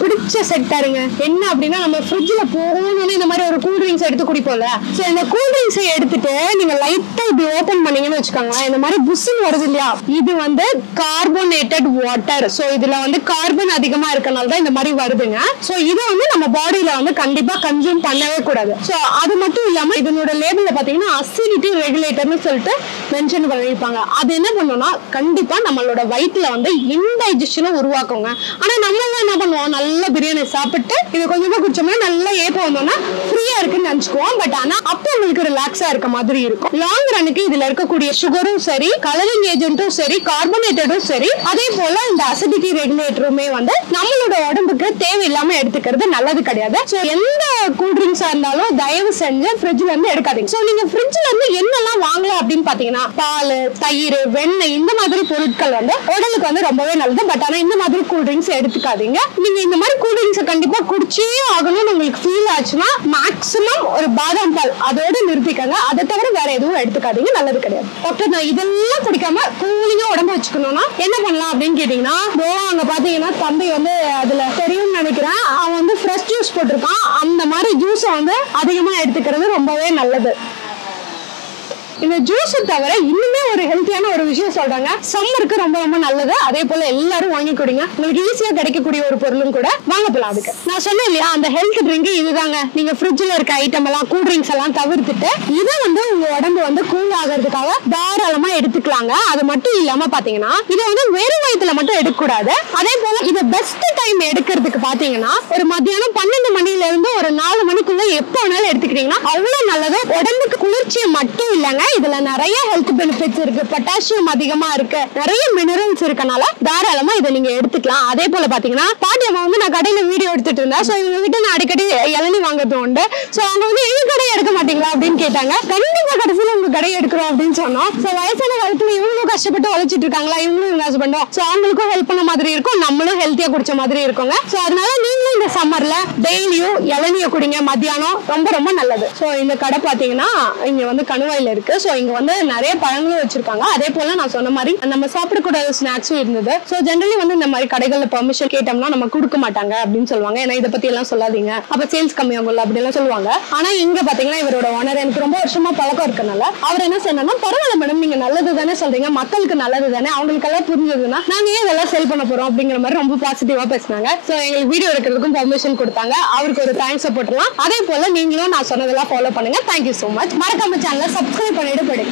பிடிச்ச செக்டாருங்க. என்ன அப்படின்னா நம்ம ஃப்ரிட்ஜ்ல போகணும்னு இந்த மாதிரி ஒரு கூல் ட்ரிங்க்ஸ் எடுத்து குடிப்போம்ல. ஸோ இந்த கூல் ட்ரிங்க்ஸை எடுத்துட்டு நீங்க லைட்டா இப்படி ஓபன் பண்ணீங்கன்னு வச்சுக்கோங்களேன், இந்த மாதிரி புஷ்ன்னு வருது இல்லையா, இது வந்து கார்போனேட்டட் வாட்டர். ஸோ இதுல வந்து கார்பன் அதிகமா இருக்கனால தான் இந்த மாதிரி வருதுங்க. ஸோ இது வந்து நம்ம பாடியில வந்து கண்டிப்பா கன்சியூம் பண்ணவே கூடாது. ஸோ அது மட்டும் இல்லாம இதனோட லேபிள்ல பாத்தீங்கன்னா அசிடிட்டி ரெகுலேட்டர்னு சொல்லிட்டு மென்ஷன் பண்ணிருப்பாங்க. அது என்ன பண்ணும்னா கண்டிப்பா நம்மளோட வயிற்றுல வந்து இன்டைஜஷனை உருவாக்குங்க. ஆனா நம்ம என்ன பண்ணுவோம், நல்ல பிரியாணி சாப்பிட்டு இது கொஞ்சமா குடிச்சோம்னா நல்லா ஏப்பம் வந்தோம்னா ஃப்ரீயா இருக்குன்னு நினைச்சுக்குவோம். பட் ஆனா அப்போ உங்களுக்கு ரிலாக்ஸா இருக்க மாதிரி இருக்கும். லாங் ரனுக்கு இதுல இருக்கக்கூடிய சுகரும் சரி, கலரிங் ஏஜென்ட்டும் சரி, கார்பனேட்டடும் சரி, அதே போல இந்த அசிடிட்டி ரெகுலேட்டருமே வந்து நம்மளோட உடம்புக்கு தேவையில்லாம எடுத்துக்கிறது நல்லது கிடையாது. சோ எந்த கூல் ட்ரிங்க்ஸா இருந்தாலும் தயவு செஞ்சு ஃப்ரிட்ஜ்ல இருந்து எடுக்காதீங்க. சோ நீங்க ஃப்ரிட்ஜ்ல இருந்து என்னெல்லாம் வாங்கலாம் அப்படின்னு பாத்தீங்கன்னா பால், தயிர், வெண்ணெய் இந்த மாதிரி பொருட்கள் வந்து உடலுக்கு வந்து ரொம்பவே நல்லது. பட் ஆனா இந்த மாதிரி கூல் ட்ரிங்க்ஸ் எடுத்துக்காதீங்க. நீங்க இந்த மாதிரி கூல் ட்ரிங்க்ஸ் கண்டிப்பா குடிச்சே ஆகணும்னு உங்களுக்கு ஃபீல் ஆச்சுன்னா மேக்ஸிமம் ஒரு பாதாம் பால் அதோட நிறுத்திக்கங்க. அதை தவிர வேற எதுவும் எடுத்துக்காதீங்க, நல்லது கிடையாது. டாக்டர் நான் இதெல்லாம் குடிக்காம கூலிங்கா உடம்பு வச்சுக்கணும்னா என்ன பண்ணலாம் அப்படின்னு கேட்டீங்கன்னா, அங்க பாத்தீங்கன்னா தம்பி வந்து அதுல தெரியும்னு நினைக்கிறேன், அவன் வந்து ஃப்ரெஷ் ஜூஸ் போட்டிருக்கான். அந்த மாதிரி ஜூஸை வந்து அதிகமா எடுத்துக்கிறது ரொம்பவே நல்லது. இந்த ஜூஸ் தவிர இன்னுமே ஒரு ஹெல்த்தியான ஒரு விஷயம் சொல்றாங்க. சம்மருக்கு ரொம்ப ரொம்ப நல்லது. அதே போல எல்லாரும் வாங்கி குடிங்க. உங்களுக்கு ஈஸியா கிடைக்கக்கூடிய ஒரு பொருளும் கூட. வாங்க போலாம். அதுக்கு நான் சொன்னேன் இல்லையா, அந்த ஹெல்த் ட்ரிங்க் இதுதாங்க. நீங்க ஃப்ரிட்ஜ்ல இருக்க ஐட்டம் எல்லாம், கூல் ட்ரிங்க்ஸ் எல்லாம் தவிர்த்துட்டு இதை வந்து உங்க உடம்பு வந்து கூல் ஆகிறதுக்காக தாராளமா எடுத்துக்கலாங்க. அது மட்டும் இல்லாம பாத்தீங்கன்னா இதை வந்து வெறும் வயிற்றுல மட்டும் எடுக்கக்கூடாது. அதே போல இதை பெஸ்ட் டைம் எடுக்கிறதுக்கு பாத்தீங்கன்னா ஒரு மத்தியானம் 12 மணில இருந்து ஒரு 4 மணிக்குள்ள எப்ப வேணாலும் எடுத்துக்கிட்டீங்கன்னா அவ்வளவு நல்லது. உடம்புக்கு குளிர்ச்சியை மட்டும் இல்லைங்க, இதுல நிறைய ஹெல்த் பெனிஃபிட்ஸ் இருக்கு. பொட்டாசியம் அதிகமா இருக்கு, நிறைய மினரல்ஸ் இருக்கனால தாராளமா இதை நீங்க எடுத்துக்கலாம். அதே போல பாத்தீங்கன்னா பாட்டி அம்மா வந்து நான் கடையில வீடியோ எடுத்துட்டு இருந்தேன். சோ இவங்க கிட்ட நான் அடிக்கடி இளநீ வாங்குறது உண்டு. சோ அவங்க வந்து எங்க கடை எடுக்க மாட்டீங்களா அப்படின்னு கேட்டாங்க. கண்டிப்பா கடைசியில உங்க கடை எடுக்கிறோம் அப்படின்னு சொன்னோம். சோ வயசான காலத்துல இவங்களும் கஷ்டப்பட்டு உழைச்சிட்டு இருக்காங்களா, இவங்களும் இவங்க ஹஸ்பண்டும். சோ அவங்களுக்கும் ஹெல்ப் பண்ண மாதிரி இருக்கும், நம்மளும் ஹெல்த்தியா குடிச்ச மாதிரி இருக்குங்க. சோ அதனால நீங்களும் இந்த சம்மர்ல டெய்லியும் இளநிய குடிங்க மத்தியானம், ரொம்ப ரொம்ப நல்லது. சோ இந்த கடை பாத்தீங்கன்னா இங்க வந்து கணுவாயில இருக்கு. சோ இங்க வந்து நிறைய பழங்களும் வச்சிருக்காங்க. அதே போல நான் சொன்ன மாதிரி நம்ம சாப்பிடக்கூடாத ஸ்நாக்ஸும் இருந்தது. சோ ஜெனரலி வந்து இந்த மாதிரி கடைகள்ல பெர்மிஷன் கேட்டோம்னா நம்ம கொடுக்க மாட்டாங்க அப்படின்னு சொல்லுவாங்க. ஏன்னா இதை பத்தி எல்லாம் சொல்லாதீங்க, அப்ப சேல்ஸ் கம்மியாகும்ல அப்படி எல்லாம் சொல்லுவாங்க. ஆனா இங்க பாத்தீங்கன்னா இவரோட ஓனர் எனக்கு ரொம்ப வருஷமா பழக்கம் இருக்கனால அவர் என்ன சொன்னா, பரவாயில்ல மேடம், நீங்க நல்லது தானே சொல்றீங்க, மக்களுக்கு நல்லது தானே, அவங்களுக்கு எல்லாம் புரிஞ்சதுன்னா நாங்க ஏன் இதெல்லாம் செல் பண்ண போறோம் அப்படிங்கிற மாதிரி ரொம்ப பாசிட்டிவா பேசினாங்க. சோ எங்களுக்கு வீடியோ எடுக்கிறதுக்கும் பெர்மிஷன் கொடுத்தாங்க. அவருக்கு ஒரு தேங்க்ஸ் போட்டுலாம். அதே போல நீங்களும் நான் சொன்னதெல்லாம் ஃபாலோ பண்ணுங்க. Thank you so much. மறக்காம சேனலை சப்ஸ்கிரைப் பண்ணிட்டு போயிடுங்க.